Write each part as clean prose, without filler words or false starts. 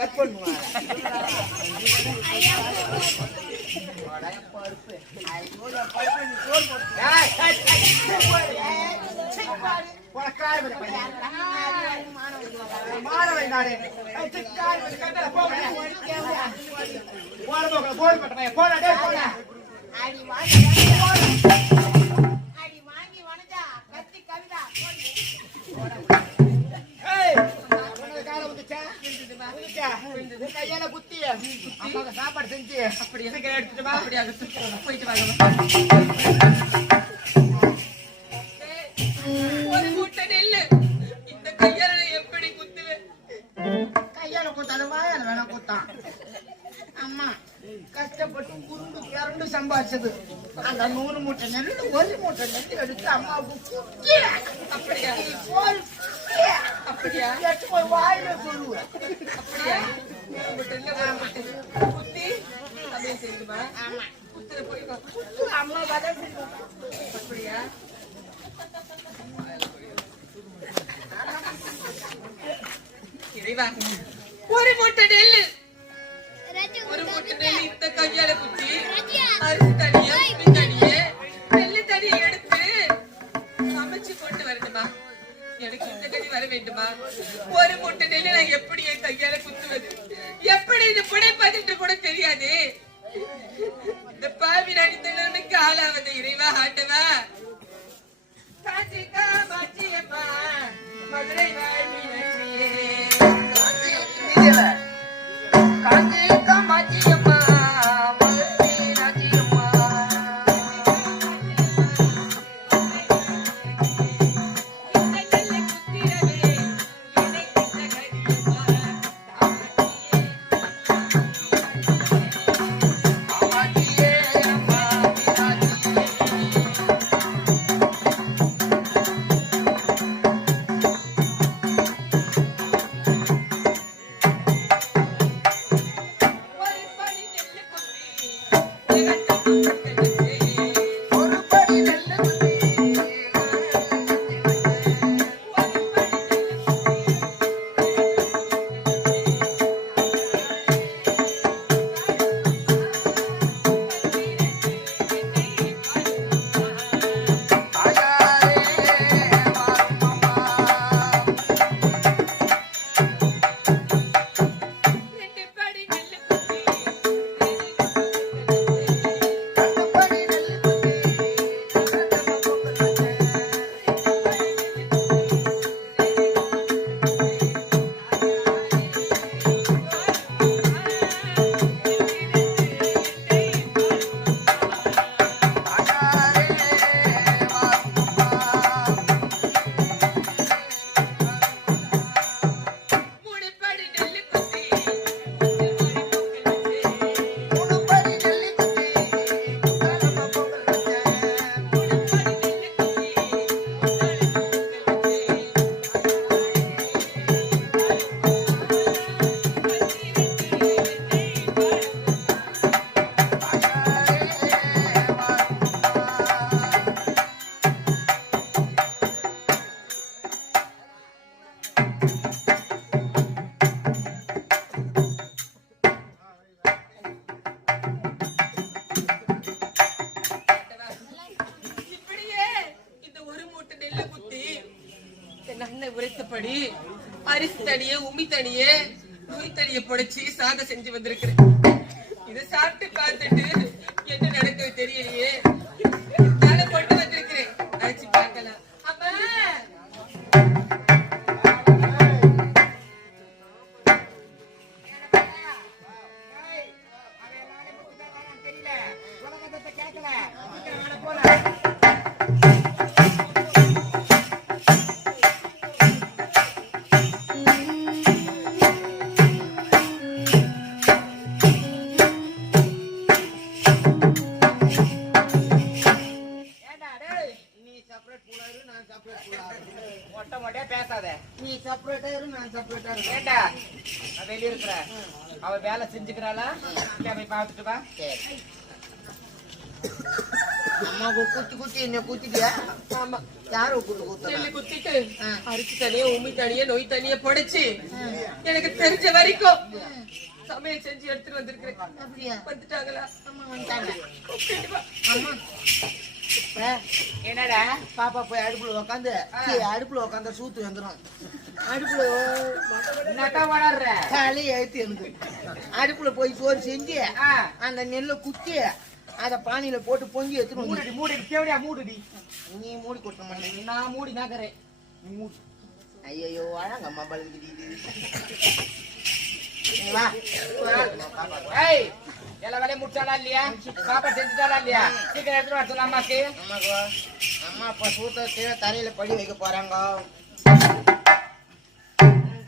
Cut பண்ணுவாங்க. கையால குத்தி சாப்பாடு செஞ்சு அப்படி எடுத்துட்டு வா. அப்படி போயிட்டு வாங்க. ஒரு மூட்டை நெல்லு இந்த கையால எப்படி குத்துவேன்? கையால குத்தாலும் வாயால வேணா குத்தான். அம்மா கஷ்டப்பட்டு குறுண்டு பிறண்டு சம்பாதிச்சது அந்த 100 மூட்டை நெல்லு 1 மூட்டை நெல்லு எடுத்து அம்மாவுக்கு அப்படியா அப்படியா எடுத்து போய் வாயில சொல்லுவேன். அப்படியா குத்தி அப்படியே செய்யுமா? ஆமா குத்துற போய் அம்மா வர அப்படியா? இறைவா ஒரு மூட்டை நெல்லு இந்த கையால குத்தி அரிசி தனியே தனியே நெல்லு தனியை எடுத்து சமைச்சு கொண்டு வரணுமா? எனக்கு இந்த கடி வர வேண்டுமா? ஒரு மூட்டை நெல்லு நான் எப்படி என் கையால குத்துவது? எப்படி இது புடைப்பது கூட தெரியாது. இந்த பாவி நான் இந்த நிலைமைக்கு ஆளாவது. இறைவா ஆண்டவா காட்சிக்கா மாற்றியம்மா மதுரை வாழ்வி நன்றியே காட்சிக்கா மாற்றியம்மா உரைத்தபடி அரிசி தனியே உமி தனியே நோய் தனியை புடைச்சி சாதம் செஞ்சு வந்திருக்கிறேன். இதை சாப்பிட்டு பார்த்துட்டு என்ன நடக்குது தெரியலையே. கொண்டு வந்திருக்கிறேன், அழைச்சி பார்க்கலாம். அவ வேலை செஞ்சுக்கிறாளா? போய் பார்த்துட்டு வா. அம்மாவுக்கு குத்தி குத்தி என்ன குத்திட்டியா? ஆமா யாரு குத்து நெல்லு குத்திட்டு அரிசி தனியா உமி தனியா நொய் தனியா புடைச்சு எனக்கு தெரிஞ்ச வரைக்கும் சமையல் செஞ்சு எடுத்துட்டு வந்திருக்கிறேன். அப்படியா? வந்துட்டாங்களா? அம்மா வந்துட்டாங்க. கண்டிப்பா. அம்மா என்னடா பாப்பா போய் அடுப்புல உக்காந்து அடுப்புல உக்காந்த சூத்து வந்துடும். அடுப்புல நட்டா வளர்ற காலையை ஏத்தி இருந்து அடுப்புல போய் சோறு செஞ்சு அந்த நெல்லை குத்தி அத பானியில போட்டு பொங்கி எடுத்துட்டு மூடி மூடி தேவையா மூடுடி. நீ மூடி கொடுத்த மாட்டேன், நான் மூடி நாக்கிறேன். நீ மூடி. ஐயோ அழங்க அம்மா பழுது. எல்லா வேலையும் முடிச்சாலா இல்லையா? பாப்பா செஞ்சுட்டாலா இல்லையா? சீக்கிரம் எடுத்துட்டு வர சொல்ல அம்மாக்கு. அம்மா அப்பா சூத்த கீழே தரையில படி வைக்க போறாங்க.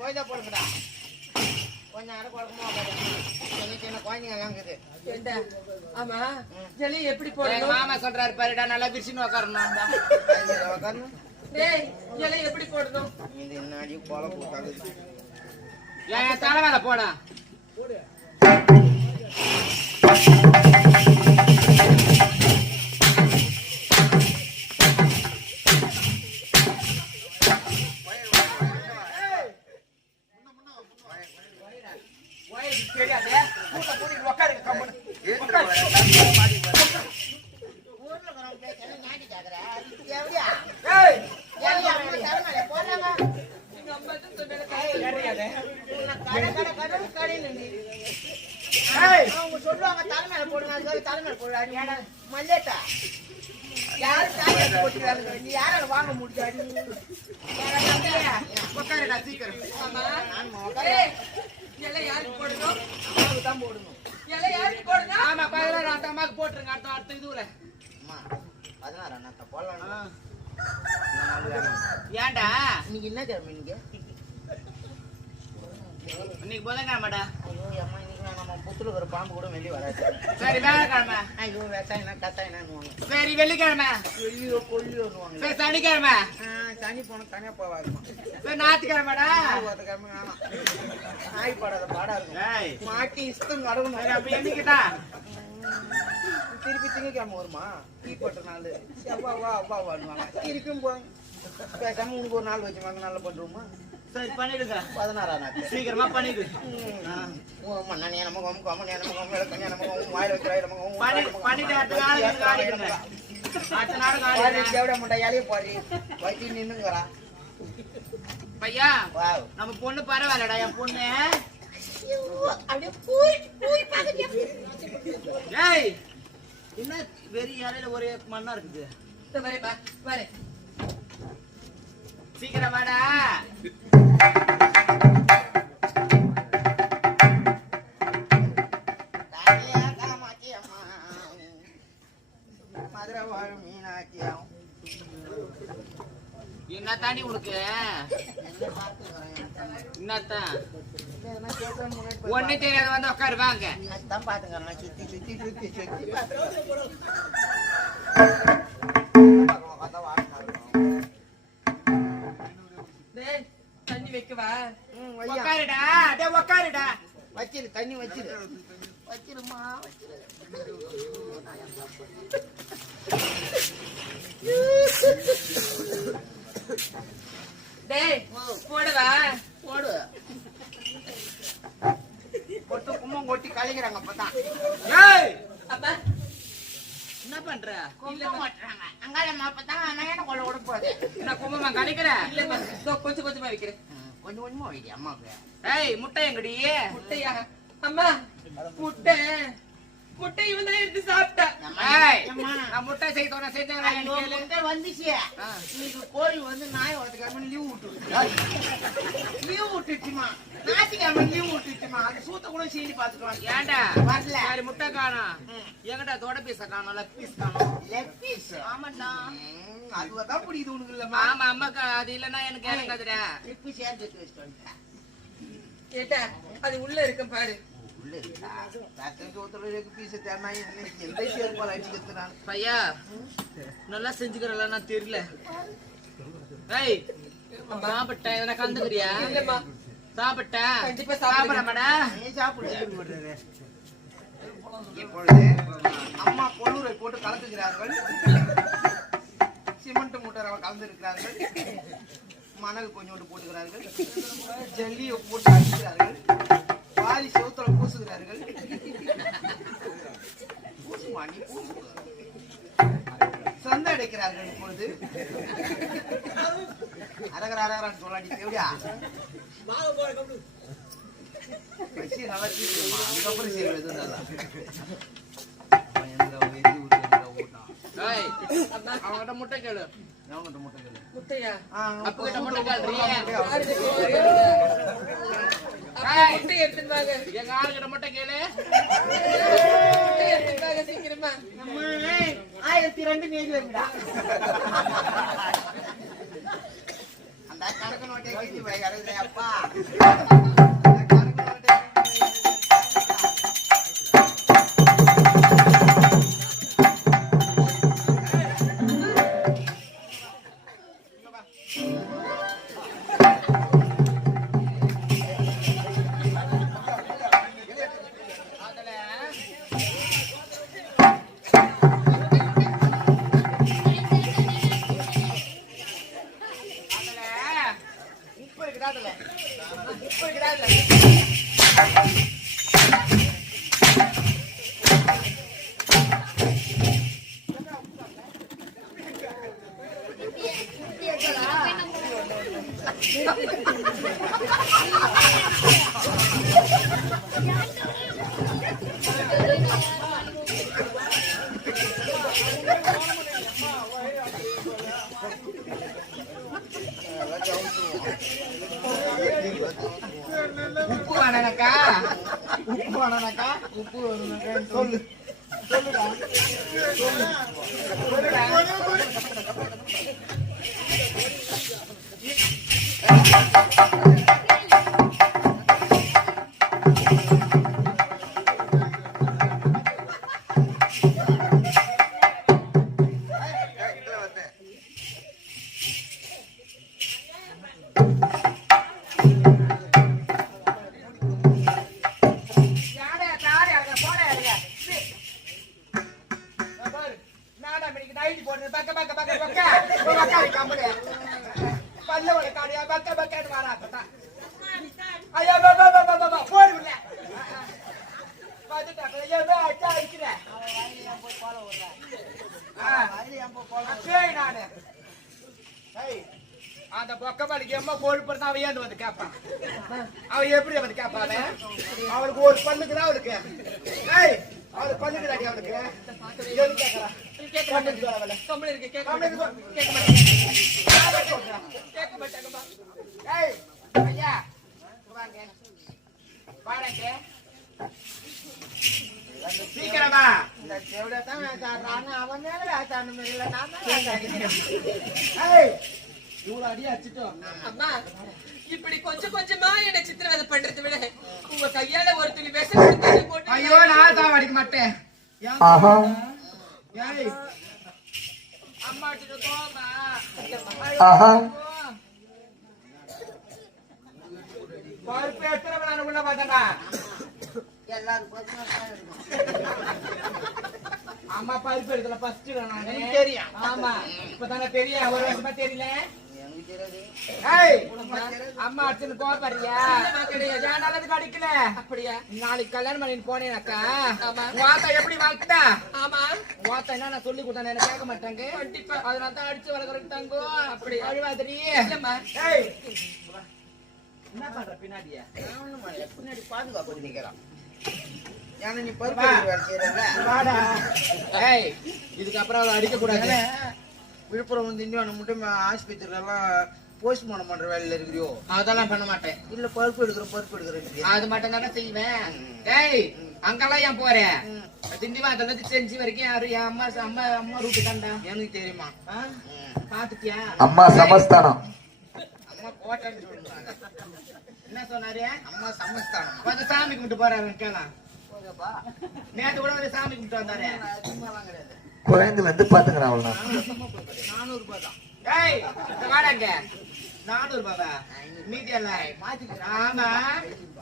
கோயிலா போடுங்கடா. கொஞ்சம் அரை குழப்பமா சின்ன சின்ன குழந்தைங்க எல்லாம் இருக்குது. ஆமா ஜெலி எப்படி போடுங்க? மாமா சொல்றாரு பாருடா, நல்லா பிரிச்சுன்னு உக்காரணும். உக்காரணும். டேய் ஜெலி எப்படி போடணும்? இது என்னாடி கோல போட்டாங்க. ஏன் தலை மேல போடா. அவங்க சொல்லுவாங்க தலைமையில போடுங்க, தலைமையில போடுறாங்க. மல்லேட்டா யாரு தலைமையில போட்டுக்கிறாங்க? நீ யாரால வாங்க முடியாது? உட்காருடா சீக்கிரம். இலை யாருக்கு போடணும்? அம்மாவுக்கு தான் போடணும். இலை யாருக்கு போடணும்? ஆமா 16 அந்த அம்மாக்கு போட்டுருங்க. அடுத்த இதுல அம்மா 16 அண்ணா போடலாம். ஏன்டா இன்னைக்கு என்ன கிழமை? இன்னைக்கு இன்னைக்கு புதன்கிழமைடா. ஐயோ அம்மா, இன்னைக்கு நம்ம புத்துல ஒரு பாம்பு கூட வெளியே வராது. சரி வேலைக்கிழமை. ஐயோ விவசாயம் கத்தாயினான்னு சரி வெள்ளிக்கிழமை. வெளியோ கொல்லியோன்னு சரி சனிக்கிழமை. தனி போன தனியா போவாதுமா. சரி ஞாயிற்றுக்கிழமைடா. கிழமை வேணாம், நாய் பாடாத பாடா இருக்கும். ஏய் மாட்டி இஷ்டம் நடக்கணும். அப்ப என்னைக்குடா? திருப்பி திங்கக்கிழமை வருமா? டீ போட்ட நாள் செவ்வாவா அவ்வாவாடுவாங்க. திருப்பியும் போங்க. பேசாம உனக்கு ஒரு நாள் வச்சு வாங்க, நல்லா பண்ணுறோமா? சரி பண்ணிடுங்க. 16 நாள் சீக்கிரமா பண்ணிடு. பண்ணிட்டு அடுத்த நாளைக்கு ஆடிடுங்க. அடுத்த நாளைக்கு நின்னுங்களா பையா? நம்ம பொண்ணு பரவாயில்லடா. என் பொண்ணு ஏய் என்ன வெறி இலையில ஒரே மண்ணா இருக்குது. வரேன் சீக்கிரம் வாடா. மதுரை வாழும் மீனாட்சியம் என்ன தாண்டி உனக்கு என்னத்தான் ஒண்ணு தெரியாத வந்து உட்காரு வாங்க. தான் பாத்துக்கிறேன். சுத்தி சுத்தி சுத்தி சுத்தி தண்ணி வைக்கவா? உட்காருடா. டே உட்காருடா. வச்சிரு, தண்ணி வச்சிரு. வச்சிருமா வச்சிரு. டேய் போடவா? போடு. கொட்டு கும்மம் கொட்டி கலைக்கிறாங்க. அப்பதான் ஏய் அப்பா என்ன பண்ற? கும்மம் கொட்டுறாங்க. அங்காளம்மா அப்பதான் என்ன கொள்ள விட போகுது. என்ன கும்பமா கணிக்கிறேன்? இல்லம்மா கொஞ்சம் கொஞ்சமா வைக்கிறேன். கொஞ்சம் கொஞ்சமா வைடி அம்மாவுக்கு. ஏய் முட்டை எங்கடி? முட்டையா? அம்மா முட்டை முட்டை இவன் தான் எடுத்து சாப்பிட்டா. நான் முட்டை செய்தோட செஞ்சேன் வந்துச்சு. இன்னைக்கு கோழி வந்து நாய் வளர்த்துக்காம லீவ் விட்டுச்சுமா. ஞாயிற்றுக்கிழமை லீவ் விட்டுச்சுமா. அது சூத்த கூட செய்தி பாத்துக்கலாம். ஏன்டா வரல. சரி முட்டை காணோம். எங்கடா தோட பீஸ காணோம். லெக் பீஸ் காணோம். Leg piece? ஆமாண்டா. அதுதான் புரியுது உனக்கு இல்லம்மா? ஆமா அம்மாக்கு அது இல்லன்னா எனக்கு ஏறக்காதுடா. லெக் பீஸ் ஏன் எடுத்து வச்சுட்டு வந்துட்டேன்? கேட்டா அது உள்ள இருக்கும் பாரு. பையா நல்லா செஞ்சுக்கிறல தெரியல. ஏய் சாப்பிட்டேன். எதனா கலந்துக்கிறியா? இல்லம்மா சாப்பிட்டேன். கண்டிப்பா சாப்பிடமாடா. நீ சாப்பிடு. இப்பொழுது அம்மா பொல்லூரை போட்டு கலக்குகிறார்கள். சிமெண்ட் மூட்டை கலந்திருக்கிறார்கள். மணல் கொஞ்சோண்டு போட்டுக்கிறார்கள். ஜல்லியை போட்டு அடிக்கிறார்கள். பாதி செவுத்துல பூசுகிறார்கள். சந்தை அடைக்கிறார்கள். இப்பொழுது அரகரான்னு சொல்லாடி எப்படியா நல்லா சீக்கிரமா அதுக்கப்புறம் சீக்கிரம் எதுவும் நல்லா அவங்ககிட்ட முட்டை கேளு. முட்டையா? அப்பகிட்ட முட்டை கேள்றியே. முட்டை எடுத்துட்டு வாங்க. எங்க ஆளுகிட்ட முட்டை கேளு. முட்டை எடுத்துட்டு வாங்க சீக்கிரமா. 1002 நேரி வருங்கடா. அந்த கணக்கு நோட்டை கேட்டு போய் அழுகுறே அப்பா. உப்பு வேணாக்கா உப்பு வேணும்னாக்கா சொல்லு சொல்லுடா அந்த பொக்கப்பாடிக்கு எம்மா கோழி பிறந்தா அவ ஏந்து வந்து கேப்பான். அவ எப்படி வந்து கேப்பானே? அவளுக்கு ஒரு பல்லுக்குதான் அவளுக்கு. அவளுக்கு பல்லுக்குதாடி அவளுக்கு. சீக்கிரமா இந்த செவிடத்தான் அவன் மேல இவ்வளவு அடி அடிச்சிட்டோம். அம்மா இப்படி கொஞ்சம் கொஞ்சமா என்ன சித்திரவதை பண்றதை விட உங்க கையால ஒரு துளி விஷம் போட்டு. ஐயோ நான் தான் அடிக்க மாட்டேன். அம்மா பருப்பு எடுத்துறவன் நான் உள்ள பார்த்தா எல்லாரும் அம்மா பருப்பு எடுக்கல ஃபர்ஸ்ட் தெரியும். ஆமா இப்பதானே தெரியும். ஒரு வருஷமா தெரியல. அம்மா அடிச்சுன்னு கோபறியா? ஏனாலும் அடிக்கல. அப்படியா? நாளைக்கு கல்யாணம் பண்ணிட்டு போனேனாக்கா வாத்தா எப்படி வாழ்த்தா? ஆமா வாத்தா என்ன நான் சொல்லி கொடுத்தேன் என்ன கேட்க மாட்டாங்க. கண்டிப்பா அதனால தான் அடிச்சு வளர்க்குறேன். அப்படி அழிவாதிரி என்ன பண்ற பின்னாடியா? பின்னாடி பாதுகாப்பு நிக்கிறான். இதுக்கப்புறம் அடிக்க கூடாது. விழுப்புரம் வந்து திண்டிவனம் மட்டும் ஆஸ்பத்திரியில எல்லாம் போஸ்ட்மார்ட்டம் பண்ற வேலையில இருக்கிறியோ? அதெல்லாம் பண்ண மாட்டேன். இல்ல பருப்பு எடுக்கிறேன் அது மட்டும் தானே செய்வேன். அங்கெல்லாம் ஏன் போறேன்? திண்டிவனத்துல செஞ்சு வரைக்கும் யாரு என் அம்மா அம்மா அம்மா ரூட்டு தாண்டா. எனக்கு தெரியுமா? பாத்துட்டியா? அம்மா சமஸ்தானம் அம்மா கோட்டைன்னு சொல்லுவாங்க. என்ன சொன்னாரு? அம்மா சமஸ்தானம் வந்து சாமி கும்பிட்டு போறாரு. கேளா நேத்து கூட வந்து சாமி கும்பிட்டு வந்தாரு. குழந்தைல இருந்து பாத்துக்கிறேன். 400 ரூபாய் தான். ஏய் வாடாங்க 400 ரூபாய் மீதி எல்லாம் மாத்திக்கிறேன். ஆமா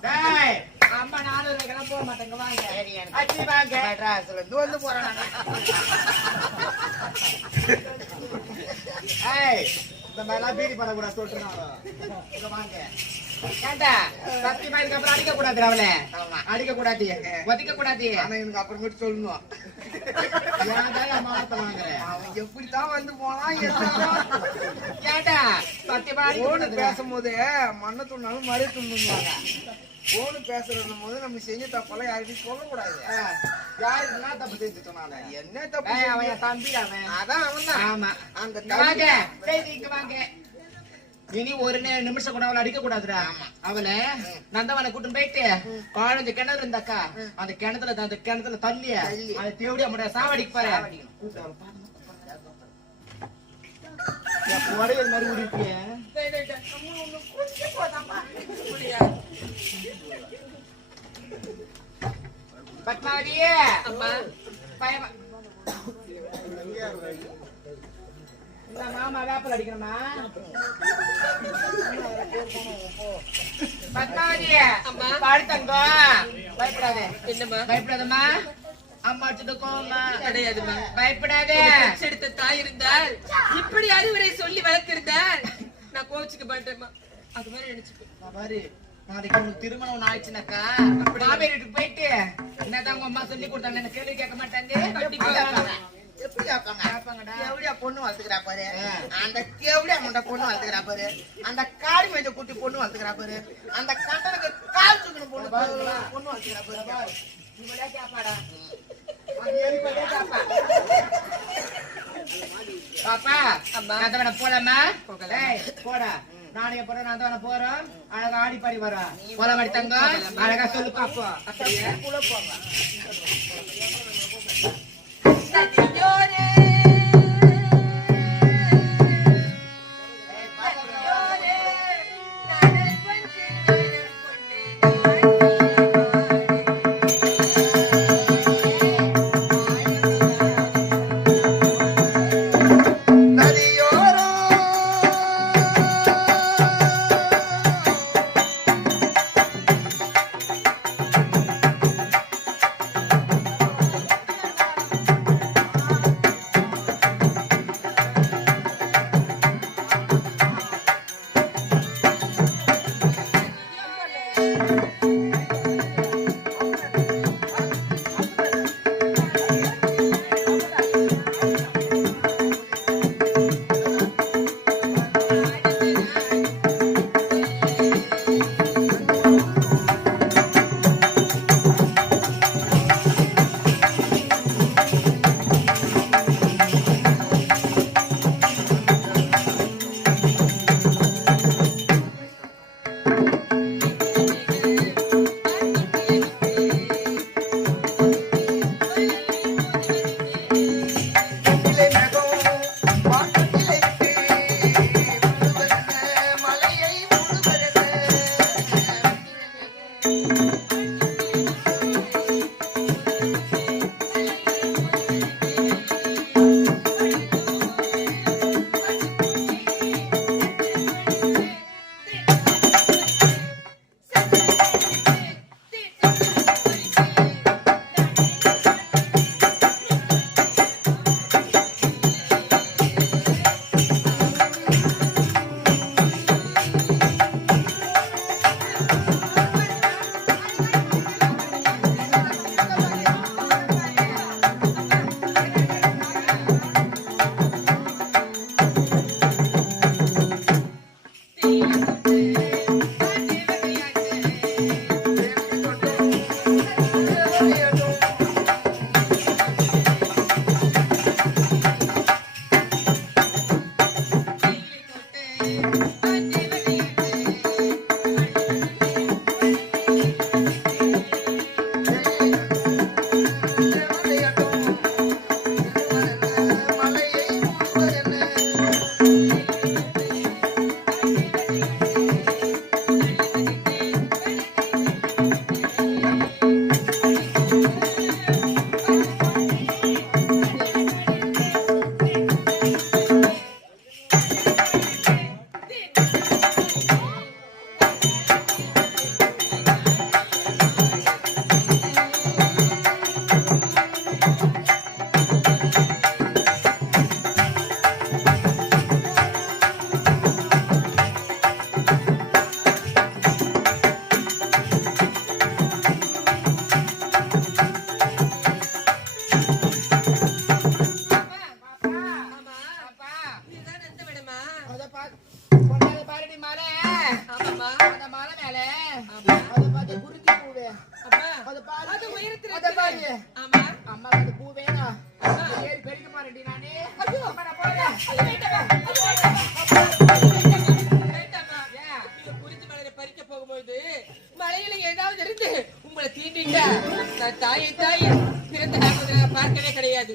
டேய் அம்மா 400 ரூபாய் நான் போக மாட்டேங்க வாங்க சரி, எனக்கு அச்சி வாங்க மெட்ராஸ்ல இருந்து வந்து போறேன் நானு. ஏய் இந்த மாதிரிலாம் பீடி பண்ணக்கூடாது சொல்லிட்டுருந்தாங்க இங்க வாங்க ஏண்டா சத்தியமா இதுக்கப்புறம் அடிக்க கூடாது அவளை ஆமா. அடிக்க கூடாது ஒதிக்க கூடாது ஆனா எனக்கு அப்புறமேட்டு சொல்லணும். ஏன்டா மாத்த வாங்குறேன் அவன் எப்படித்தான் வந்து போனான் என்ன ஏண்டா சத்தியமா அடிக்க போனு கூடாது பேசும்போது மண்ணை துண்ணாலும் மழை துண்ணுவாங்க. போனு பேசுறதும் போது நம்ம செஞ்ச தப்பெல்லாம் யாருக்கும் சொல்லக்கூடாது. யாருக்கு என்ன தப்பு செஞ்சு சொன்னாலே என்ன தப்பு அவன் செஞ்சு- என் தம்பி அவன் அதான் அவன் தான். ஆமா அந்த இங்க வாங்க செய்தி இங்க வாங்க இனி ஒரு நிமிஷம் கூட அவளை அடிக்க கூடாதுடா அவளை நந்தவனை கூட்டு போயிட்டு குழந்தை கிணறு இருந்தாக்கா அந்த கிணத்துல தண்ணிய அதை தேவடியா முடியாது சாவடிக்கு பாரு உடைய மாதிரி உடிப்பிய பத்மாவதியே அம்மா பயமா இந்த மாமா வேப்பல் அடிக்கணுமா பத்மாவதியே அம்மா. பாடுத்தங்கோ பயப்படாதே என்னம்மா பயப்படாதம்மா அம்மா அடிச்சது கோவமா கிடையாதும்மா. பயப்படாதே எடுத்த தாய் இருந்தால் இப்படி அறிவுரை சொல்லி வளர்த்திருந்தால் நான் கோவிச்சுக்க மாட்டேம்மா. அது மாதிரி நினைச்சுப்பேன். பாரு நாளைக்கு உனக்கு திருமணம் ஒண்ணு ஆயிடுச்சுனாக்கா மாமியார் வீட்டுக்கு போயிட்டு என்னதான் உங்க அம்மா சொல்லி கொடுத்தாங்க என்ன கேள்வி கேட்க மாட்டாங்க கண்டிப்பா கேட்பாங்க. எப்படி கேட்பாங்க? கேட்பாங்கடா. கேவடியா பொண்ணு வளர்த்துக்கிறா பாரு. அந்த கேவடியா முண்டை பொண்ணு வளர்த்துக்கிறா பாரு. அந்த காடி மேய்ச்ச குட்டி பொண்ணு வளர்த்துக்கிறா பாரு. அந்த கண்டனுக்கு கால் தூக்கணும் பொண்ணு வளர்த்துக்கிறா பாரு. இவளே கேட்பாடா அது எலிப்பதே கேட்பா பாப்பா அம்மா. நந்தவன போலாமா போகலாம். ஏய் போடா நாளைக்கு போறோம் நந்தவன போறோம் அழகா ஆடி பாடி வரோம் போல மாடி தங்க அழகா சொல்லு பாப்பா அப்படியே உள்ள போங்க. சதியோரே சதியோரே நானல் பஞ்சு நானல் நதியோரம் நம்மள தீண்டிட்டா நான் தாயை பிறந்த நான் பார்க்கவே கிடையாது.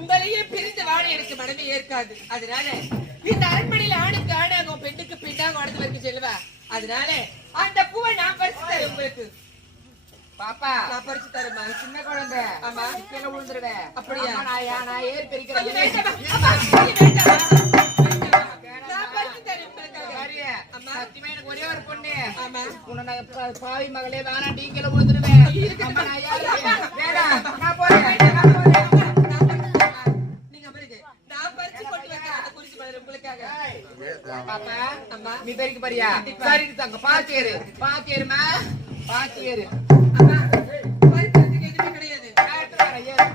உங்களையே பிரிந்து வாழ எனக்கு மனமே ஏற்காது. அதனால இந்த அரண்மனையில ஆணுக்கு ஆணாகும் பெண்ணுக்கு பெண்ணாக வாழ்ந்து வந்து செல்வா. அதனால அந்த பூவை நான் பறிச்சு தரேன் உங்களுக்கு. பாப்பா நான் பறிச்சு தரேம்மா. சின்ன குழந்தை ஆமா கீழே விழுந்துருவேன். அப்படியா? நான் ஏறி ஐயோ, பிரிக்கிறேன். வேண்டாம்மா. அம்மா, ஐயோ, வேண்டாம்மா. நான் பறிச்சு தரேன் உங்களுக்காக. அம்மா, சத்தியமா எனக்கு ஒரே ஒரு பொண்ணு. ஆமா. உன்னை நான் பாவி மகளே வேணாம் நீ கீழே விழுந்துருவேன். அம்மா, நான் ஏறுறேன். வேணாம், நான் போறேன். நீங்க பாருங்க, நான் பறிச்சு கொண்டு வைக்கிறேன். அதை குறிச்சு பாருங்க உங்களுக்காக. பாப்பா அம்மா, நீ பெருக்கி பாரியா? சரி தங்க பாத்து ஏறுமா பாத்து ஏறு. அம்மா, பறிக்கிறதுக்கு எதுவுமே கிடையாது. நான் எடுத்து வரேன், ஏறு.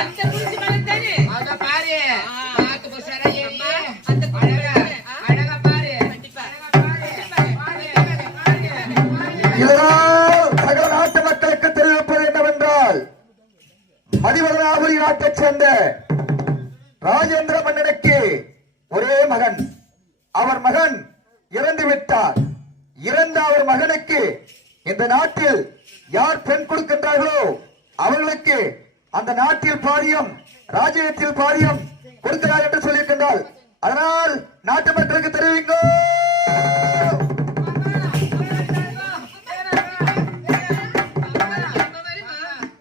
அந்த குறிச்சு மரம் தானே? அத பாரு பாத்து புஷாரா ஏறி அந்த அழகா அழகா பாரு. கண்டிப்பா. இதனால் சகல நாட்டு மக்களுக்கு தெரிவிப்பது என்னவென்றால் மதிவதனாபுரி நாட்டைச் சேர்ந்த ராஜேந்திர மன்னனுக்கு ஒரே மகன். அவர் மகன் இறந்து விட்டார். இறந்த அவர் மகனுக்கு இந்த நாட்டில் யார் பெண் கொடுக்கின்றார்களோ அவர்களுக்கு அந்த நாட்டில் பாரியம் ராஜ்யத்தில் பாரியம் கொடுக்கிறார் என்று சொல்லியிருக்கின்றார். அதனால் நாட்டு மக்களுக்கு தெரிவிங்கோ.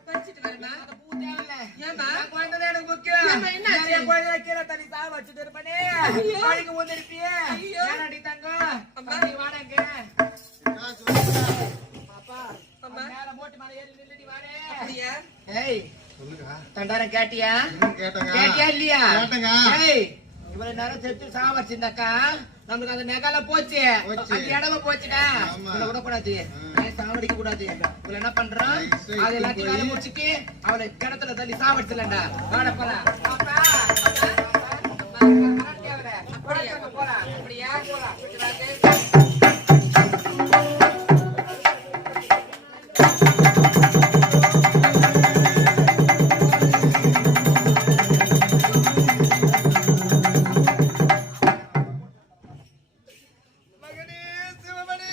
பறிச்சிட்டு வரமா? பூ தேவையில்ல. ஏம்மா? நான் குழந்தை எனக்கு முக்கியம். ஏம்மா, என்னாச்சு? நிறைய குழந்தை கீழே தண்ணி சாவ வச்சுட்டு இருப்பனே. ஐயோ. பழிக்கு ஊந்திருப்பியே. ஐயோ. ஏனடி தங்கம்? அம்மா. தம்பி வாடங்க. பாப்பா, அம்மா. மேல போட்டு மேல ஏறி நில்லுடி வாடே. அப்படியா? ஏய், தண்டாரம் கேட்டியா? கேட்டேங்க. கேட்டியா இல்லையா? கேட்டேங்க. ஏய், இவ்வளவு நேரம் செத்து சாவச்சிருந்தாக்கா நமக்கு அந்த நெகால போச்சு. போச்சு. அந்த இடமா போச்சுடா. ஆமா. இவளை விடக்கூடாது. சாவடிக்க கூடாது. இவள என்ன பண்றோம்? சரி, அது எல்லாத்தையும் வேலை போய். முடிச்சுட்டு அவளை கிணத்துல தள்ளி சாவடிச்சலண்டா. வாட போலாம். பாப்பா. அப்படியா? போலாம். அப்படியா? விட்டு வாங்க. மகனே சிவமணி,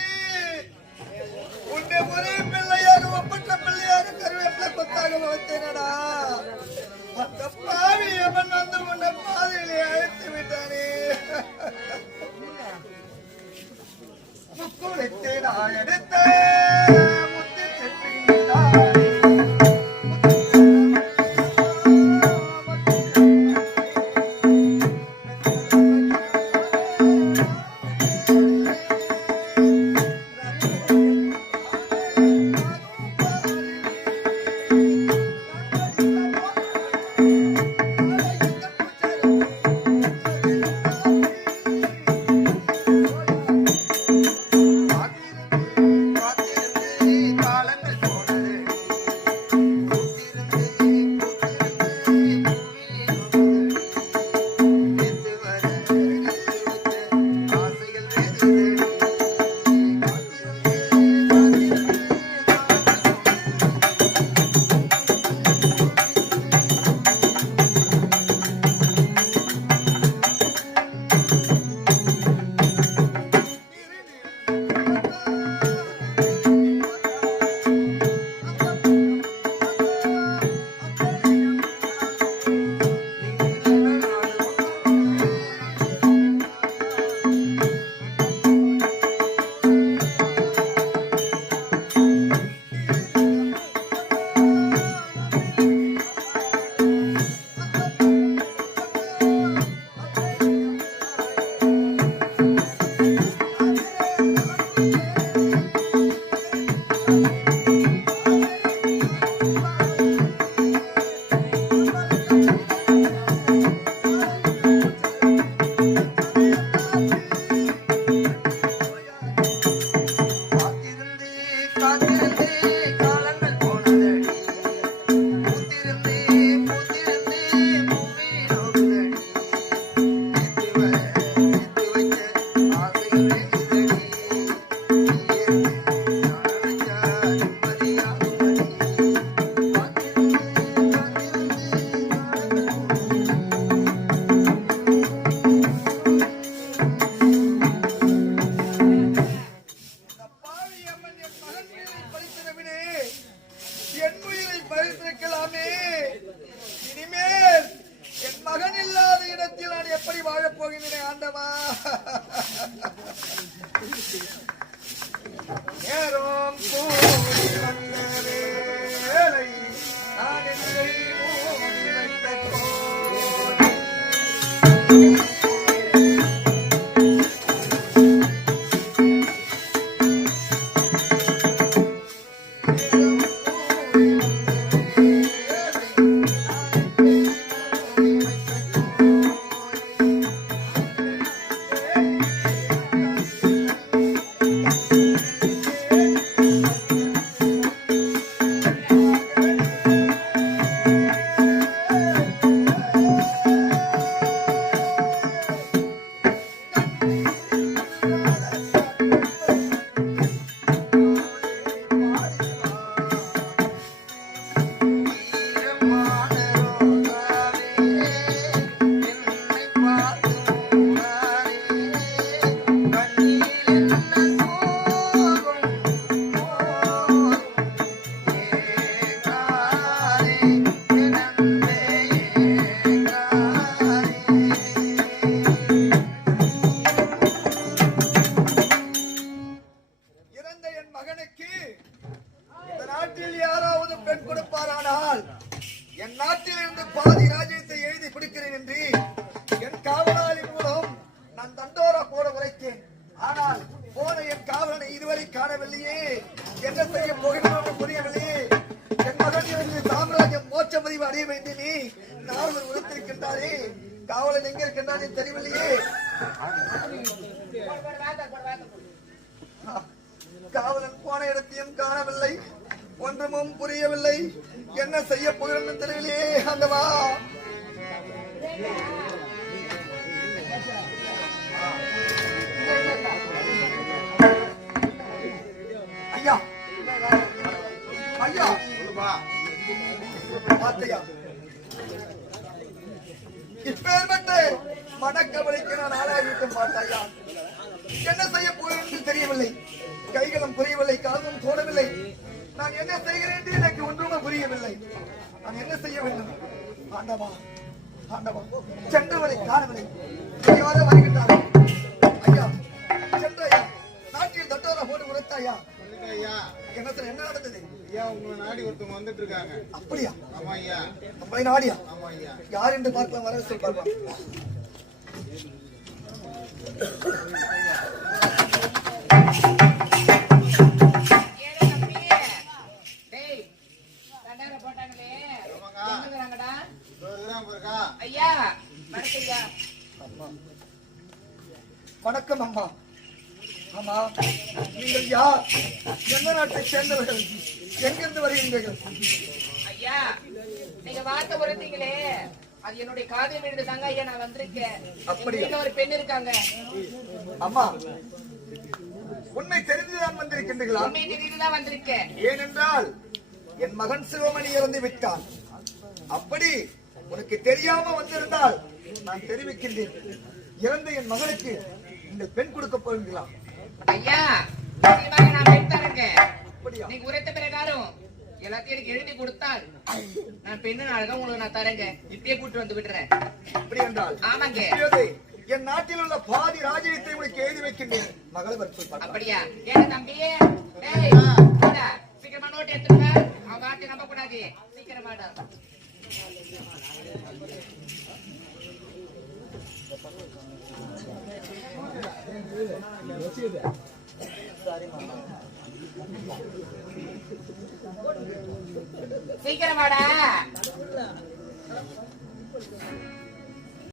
உன்னை ஒரே பிள்ளையாக ஒப்பற்ற பிள்ளையாக கருவேப்பிலை கொத்தாக வந்தேனடா. அந்த பாவி எவன் வந்து உன்னை பாதையிலே அழைத்து போகின்றேன் ஆண்டவா. நேரம் கூடி வந்த வேளை நான் என்னை மூடி வைத்த கோயில். என் நாட்டிலிருந்து பாதி ராஜ்யத்தை எழுதி கொடுக்கிறேன் என்று என் காவலாளி மூலம் நான் தண்டோரா போட உரைத்தேன். ஆனால் போன என் காவலனை இதுவரை காணவில்லையே. என்ன செய்ய போகிறோம் புரியவில்லையே. என் மகன் இருந்து சாம்ராஜ்யம் மோட்ச பதிவு அடைய வேண்டியனே நால்வர் உரைத்திருக்கின்றாரே. காவலன் எங்க இருக்கின்றானே தெரியவில்லையே. காவலன் போன இடத்தையும் காணவில்லை. ஒன்றுமும் புரியவில்லை. என்ன செய்ய போகிறோம் தெரியலையே. ஆண்டவா, ஐயா ஐயா பார்த்தையா, இப்பேற்பட்ட மனக்கவலைக்கு நான் ஆளாகிவிட்டு பார்த்தாயா. என்ன செய்ய போகிறேன் தெரியவில்லை. கைகளும் புரியவில்லை, காலும் தோடவில்லை. நான் என்ன செய்கிறேன் என்று எனக்கு ஒன்றுமே புரியவில்லை. நான் என்ன செய்ய வேண்டும்? ஆண்டவா ஆண்டவா, சென்றவரை காணவில்லை. வருகின்றார் ஐயா. சென்றையா நாட்டில் தட்டோரா போட்டு உரைத்தாயா. என்ன சார், என்ன நடந்தது? ஐயா, உங்களை நாடி ஒருத்தவங்க வந்துட்டு இருக்காங்க. அப்படியா? ஆமா ஐயா. அப்படி நாடியா? ஆமா ஐயா. யார் என்று பார்க்கலாம், வர சொல்லி பார்க்கலாம். வணக்கம் அம்மா. ஆமா, நீங்கள் யார்? எந்த நாட்டை சேர்ந்தவர்கள்? எங்கிருந்து வருகின்றீர்கள்? ஐயா, நீங்க வார்த்தை உரைத்தீங்களே, அது என்னுடைய காதை விழுந்து தாங்க ஐயா நான் வந்திருக்கேன். அப்படியே ஒரு பெண் இருக்காங்க. அம்மா, உண்மை தெரிந்துதான் வந்திருக்கின்றீர்களா? உண்மை தெரிந்துதான் வந்திருக்கேன். ஏனென்றால் என் மகன் சிவமணி இறந்து விட்டான். அப்படி உனக்கு தெரியாம வந்திருந்தால் நான் தெரிவிக்கின்றேன். இறந்த என் மகனுக்கு இந்த பெண் கொடுக்க போகிறீங்களா? ஐயா, நான் பெண் தரேங்க. நீங்க உரைத்த பிரகாரம் எல்லாத்தையும் எனக்கு எழுதி கொடுத்தால் நான் பெண்ணு நாளுங்க உங்களுக்கு நான் தரேங்க. இப்பயே கூட்டு வந்து விடுறேன். அப்படி என்றால் ஆமாங்க, என் நாட்டில் உள்ள பாதி ராஜ்யத்தை உங்களுக்கு எழுதி வைக்கின்றேன். மகளை வற்பு. அப்படியா? ஏன் தம்பியே, சீக்கிரமா நோட்டு எடுத்துங்க. அவன் வார்த்தை நம்ப கூடாது. சீக்கிரமாடா. சீக்கிரமாடா.